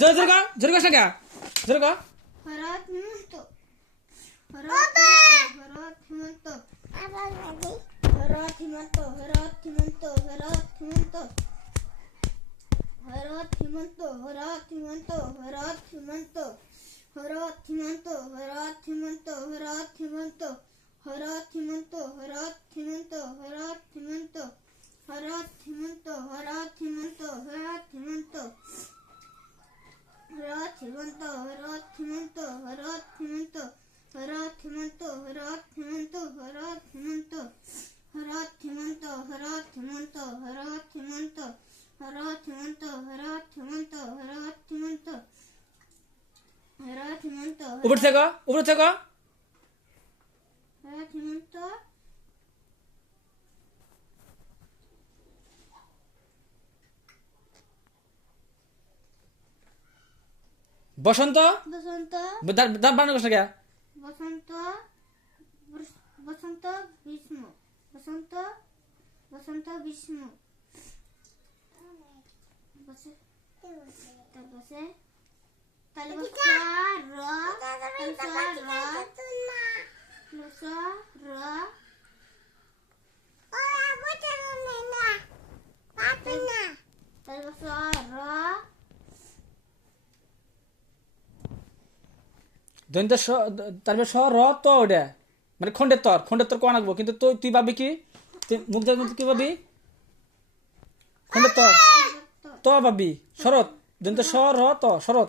জোরে কর না জোরে কর উপরে থেকে বসন্ত দাম বানানো কষ্ট কে গ্রীষ্ম তারপরে স র ত ওটা মানে খন্ডের তর কোয়া নাকবো কিন্তু তুই ভাবি কি তুই মুখ যাবি কি ভাবি খন্ডের ত ভাবি শরৎ দন্ত স র ত শরৎ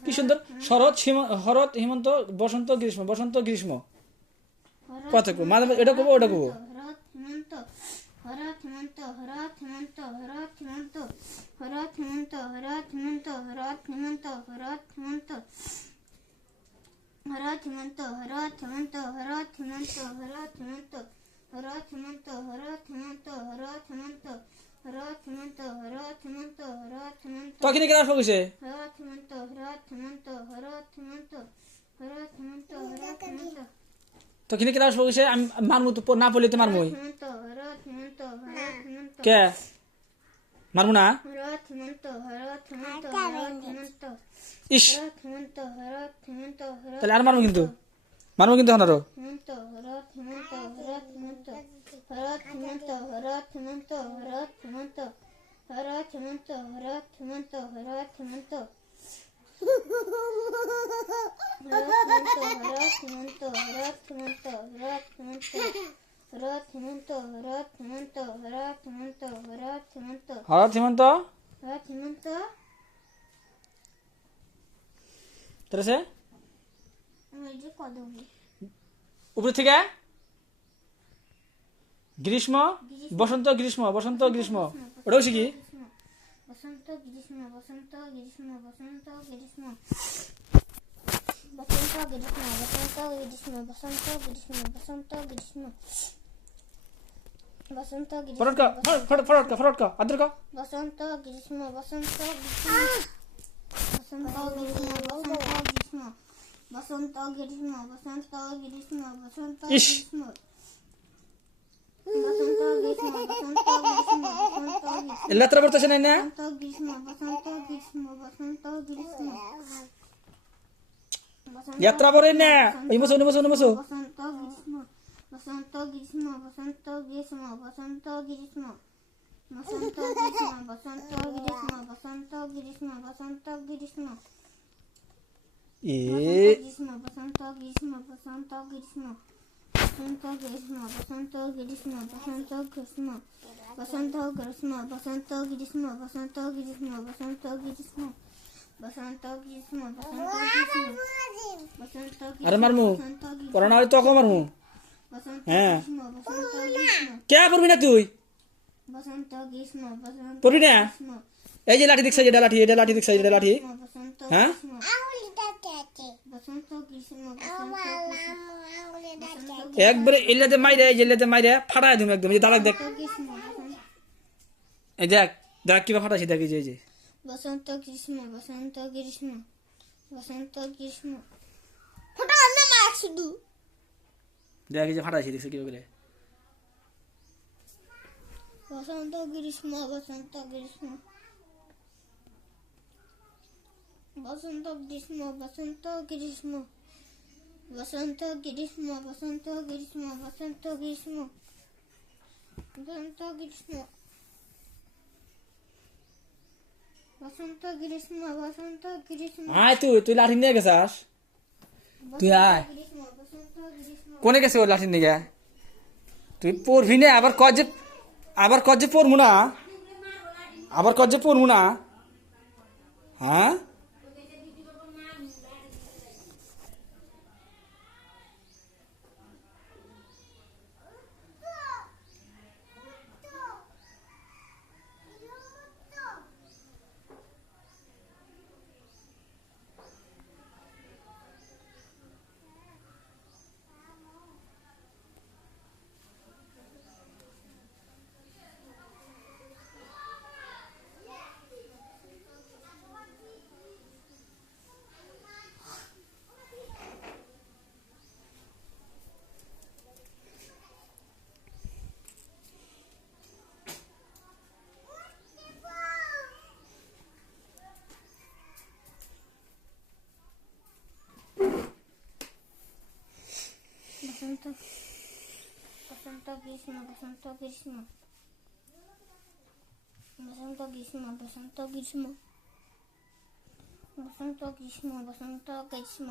কি সুন্দর শরৎ হরৎ হেমন্ত বসন্ত গ্রীষ্ম কথা কো মাঝে এটা কবো ওটা কবো তখন কি রাস বসে তখন কি রাস বসে আমি মারমু তো না পড়লে তো মারমুই কে মারমু না ইস তাহলে আর মারমু কিন্তু আনারো হরৎ হেমন্ত উপরে থেকে গ্রীষ্ম বসন্ত গ্রীষ্ম ওটাও শিখি ফরটকা আদরকা বসন্ত গ্রীষ্ম ইস এলাত্রা বলতেছে না যাত্রা বলে না এই মসো আরে মারমু করোনা হলে তো মারমু হ্যাঁ কে করবি না তুই করবি না এই যে লাঠি দেখছ এটা লাঠি হ্যাঁ বসন্ত গ্রীষ্ম বসন্ত একবারে এলাতে মাইরে ফাটাই দিম একদম। এই দাঁড়াক দেখ, গ্রীষ্ম এই দেখ দেখ কিবা ফাটাইছি, দেখ এই যে বসন্ত গ্রীষ্ম বসন্ত গ্রীষ্ম বসন্ত গ্রীষ্ম ফটো আমি মা শুধু দেখ এই যে ফাটাইছি, দেখছো কিবা করে। বসন্ত গ্রীষ্ম বসন্ত গ্রীষ্ম বসন্ত গ্রীষ্ম বসন্ত গ্রীষ্ম বসন্ত গ্রীষ্ম বসন্ত গ্রীষ্ম বসন্ত গ্রীষ্ম বসন্ত গ্রীষ্ম বসন্ত গ্রীষ্ম বসন্ত গ্রীষ্ম আয় তুই লাঠি নিয়ে গেছাস, তুই আয়। গ্রীষ্ম বসন্ত গ্রীষ্ম কোনে গেছে ওই লাঠি নিয়ে? তুই পড়বি না আবার কজ যে পড়বো না, আবার কজ যে পড়বো না, হ্যাঁ? বসন্ত বসন্ত গ্রীষ্ম বসন্ত গ্রীষ্ম বসন্ত গ্রীষ্ম বসন্ত গ্রীষ্ম বসন্ত গ্রীষ্ম বসন্ত গ্রীষ্ম